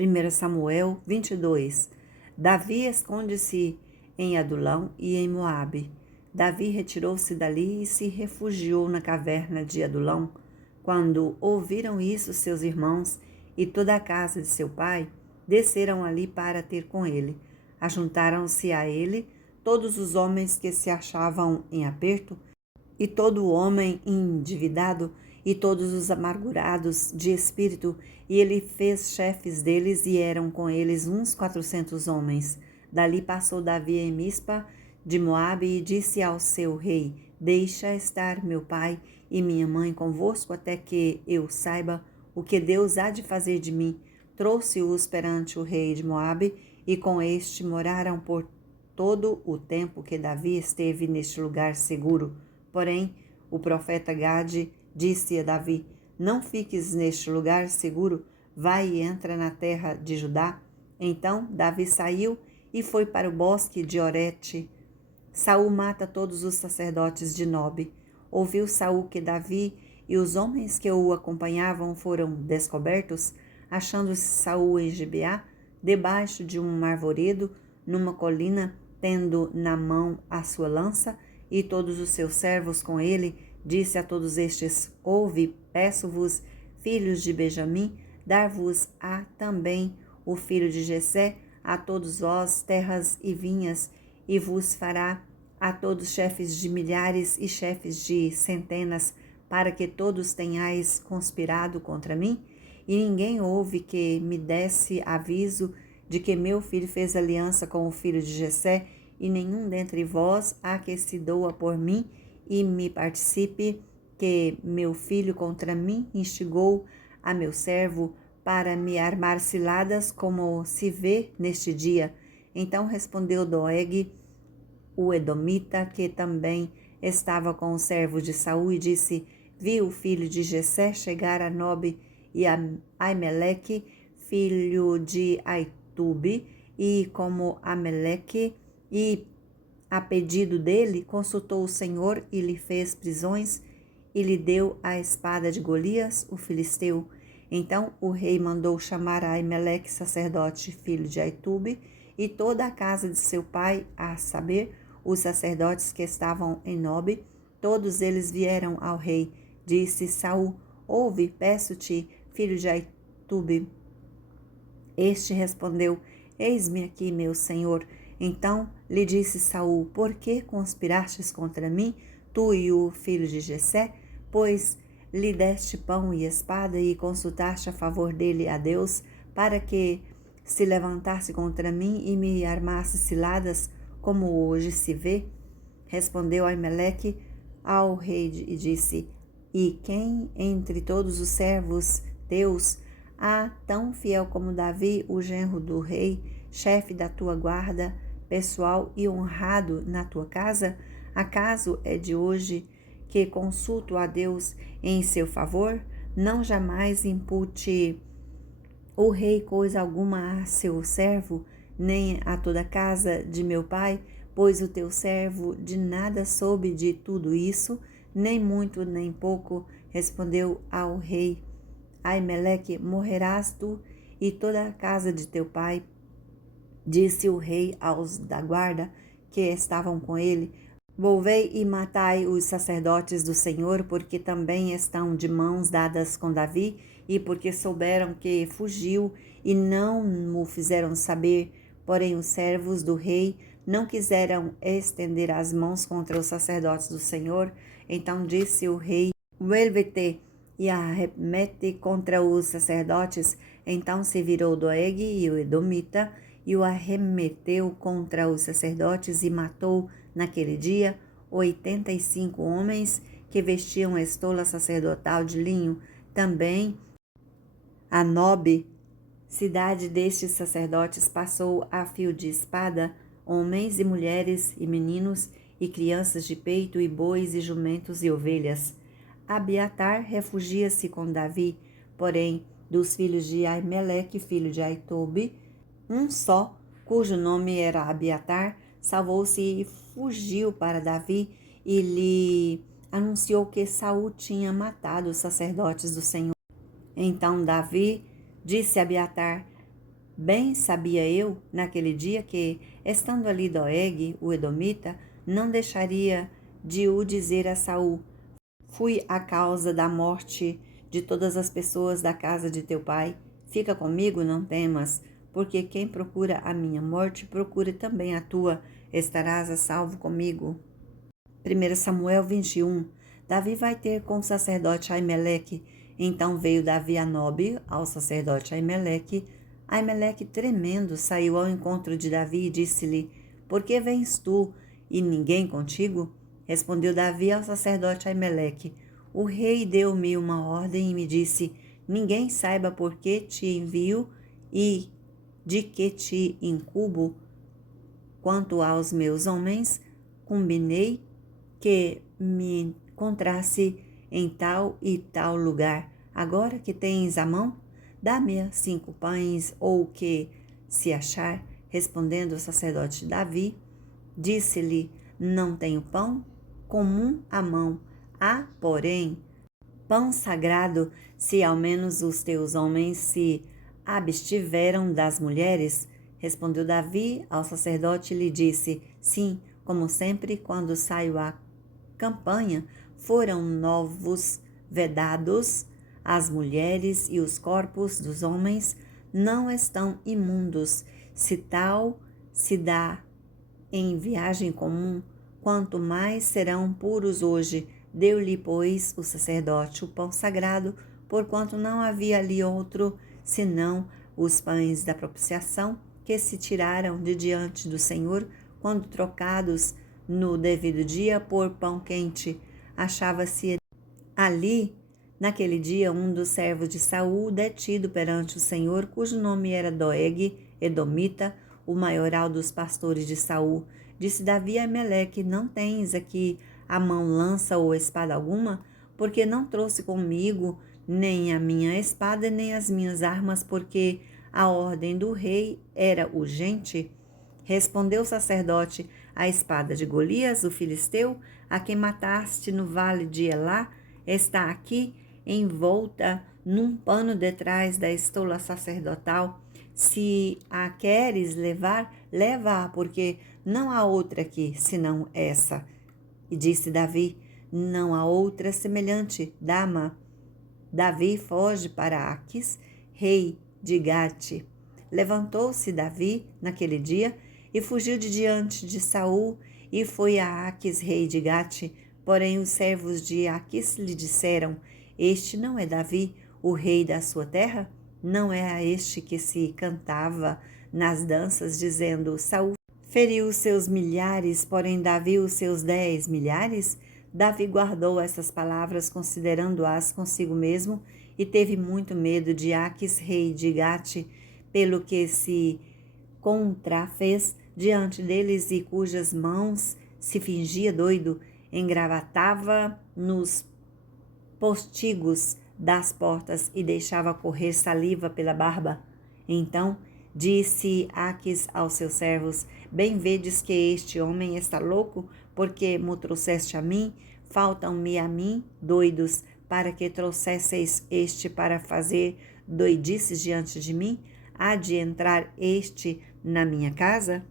1 Samuel 22. Davi esconde-se em Adulão e em Moabe. Davi retirou-se dali e se refugiou na caverna de Adulão. Quando ouviram isso, seus irmãos e toda a casa de seu pai desceram ali para ter com ele. Ajuntaram-se a ele todos os homens que se achavam em aperto, e todo homem endividado, e todos os amargurados de espírito, e ele fez chefes deles, e eram com eles uns 400 homens. Dali passou Davi em Mispa de Moabe e disse ao seu rei: Deixa estar meu pai e minha mãe convosco até que eu saiba o que Deus há de fazer de mim. Trouxe-os perante o rei de Moabe, e com este moraram por todo o tempo que Davi esteve neste lugar seguro. Porém, o profeta Gade disse a Davi: Não fiques neste lugar seguro, vai e entra na terra de Judá. Então Davi saiu e foi para o bosque de Orete. Saul mata todos os sacerdotes de Nobe. Ouviu Saul que Davi e os homens que o acompanhavam foram descobertos, achando-se Saul em Gibeá, debaixo de um arvoredo, numa colina, tendo na mão a sua lança, e todos os seus servos com ele. Disse a todos estes: Ouve, peço-vos, filhos de Benjamim, dar-vos-á também o filho de Jessé, a todos vós terras e vinhas, e vos fará a todos chefes de milhares e chefes de centenas, para que todos tenhais conspirado contra mim? E ninguém houve que me desse aviso de que meu filho fez aliança com o filho de Jessé, e nenhum dentre vós há que se doa por mim e me participe, que meu filho contra mim instigou a meu servo para me armar ciladas, como se vê neste dia. Então respondeu Doeg, o edomita, que também estava com o servo de Saul, e disse: Vi o filho de Jessé chegar a Nobe, e a Aimeleque, filho de Aitube, e como Ameleque, e a pedido dele, consultou o Senhor e lhe fez prisões, e lhe deu a espada de Golias, o filisteu. Então o rei mandou chamar a Aimeleque, sacerdote, filho de Aitube, e toda a casa de seu pai, a saber, os sacerdotes que estavam em Nobe. Todos eles vieram ao rei. Disse Saul: Ouve, peço-te, filho de Aitube. Este respondeu: Eis-me aqui, meu senhor. Então lhe disse Saul: Por que conspirastes contra mim, tu e o filho de Jessé? Pois lhe deste pão e espada, e consultaste a favor dele a Deus, para que se levantasse contra mim e me armasse ciladas, como hoje se vê? Respondeu Aimeleque ao rei e disse: E quem entre todos os servos teus há tão fiel como Davi, o genro do rei, chefe da tua guarda pessoal e honrado na tua casa? Acaso é de hoje que consulto a Deus em seu favor? Não jamais impute o rei coisa alguma a seu servo, nem a toda a casa de meu pai, pois o teu servo de nada soube de tudo isso, nem muito nem pouco. Respondeu ao rei Aimeleque: Morrerás tu e toda a casa de teu pai. Disse o rei aos da guarda que estavam com ele: Volvei e matai os sacerdotes do Senhor, porque também estão de mãos dadas com Davi, e porque souberam que fugiu e não mo fizeram saber. Porém os servos do rei não quiseram estender as mãos contra os sacerdotes do Senhor. Então disse o rei: Vuelve-te e arremete contra os sacerdotes. Então se virou Doeg e o edomita, e o arremeteu contra os sacerdotes, e matou naquele dia 85 homens que vestiam estola sacerdotal de linho. Também a Nobe, cidade destes sacerdotes, passou a fio de espada homens e mulheres e meninos e crianças de peito, e bois e jumentos e ovelhas. Abiatar refugia-se com Davi, porém dos filhos de Aimeleque, filho de Aitobe, um só, cujo nome era Abiatar, salvou-se e fugiu para Davi, e lhe anunciou que Saul tinha matado os sacerdotes do Senhor. Então Davi disse a Abiatar: Bem sabia eu, naquele dia, que, estando ali Doeg, o edomita, não deixaria de o dizer a Saul: fui a causa da morte de todas as pessoas da casa de teu pai. Fica comigo, não temas, porque quem procura a minha morte, procura também a tua. Estarás a salvo comigo. 1 Samuel 21. Davi vai ter com o sacerdote Aimeleque. Então veio Davi a Nobe, ao sacerdote Aimeleque. Aimeleque, tremendo, saiu ao encontro de Davi e disse-lhe: por que vens tu e ninguém contigo? Respondeu Davi ao sacerdote Aimeleque: o rei deu-me uma ordem e me disse: ninguém saiba por que te envio e de que te incubo. Quanto aos meus homens, combinei que me encontrasse em tal e tal lugar. Agora que tens a mão, dá-me 5 pães, ou o que se achar. Respondendo o sacerdote Davi, disse-lhe: não tenho pão comum à mão, há, porém, pão sagrado, se ao menos os teus homens se abstiveram das mulheres. Respondeu Davi ao sacerdote e lhe disse: sim, como sempre, quando saio à campanha, foram novos vedados, as mulheres e os corpos dos homens não estão imundos, se tal se dá em viagem comum, quanto mais serão puros hoje. Deu-lhe, pois, o sacerdote o pão sagrado, porquanto não havia ali outro, senão os pães da propiciação, que se tiraram de diante do Senhor, quando trocados no devido dia por pão quente. Achava-se ali, naquele dia, um dos servos de Saul, detido perante o Senhor, cujo nome era Doeg, edomita, o maioral dos pastores de Saul. Disse Davi a Aimeleque: não tens aqui a mão lança ou espada alguma? Porque não trouxe comigo nem a minha espada, nem as minhas armas, porque a ordem do rei era urgente? Respondeu o sacerdote: a espada de Golias, o filisteu, a quem mataste no vale de Elá, está aqui, envolta num pano detrás da estola sacerdotal. Se a queres levar, leva-a, porque não há outra aqui, senão essa. E disse Davi: não há outra semelhante, dá-ma. Davi foge para Aquis, rei de Gate. Levantou-se Davi naquele dia e fugiu de diante de Saul e foi a Aquis, rei de Gate. Porém os servos de Aquis lhe disseram: este não é Davi, o rei da sua terra? Não é a este que se cantava nas danças, dizendo: Saul feriu os seus milhares, porém Davi os seus 10 milhares? Davi guardou essas palavras, considerando-as consigo mesmo, e teve muito medo de Aquis, rei de Gate, pelo que se contrafez diante deles e cujas mãos se fingia doido, engravatava nos postigos das portas e deixava correr saliva pela barba. Então disse Aquis aos seus servos: bem vedes que este homem está louco, porque mo trouxeste a mim? Faltam-me a mim doidos, para que trouxesseis este para fazer doidices diante de mim? Há de entrar este na minha casa?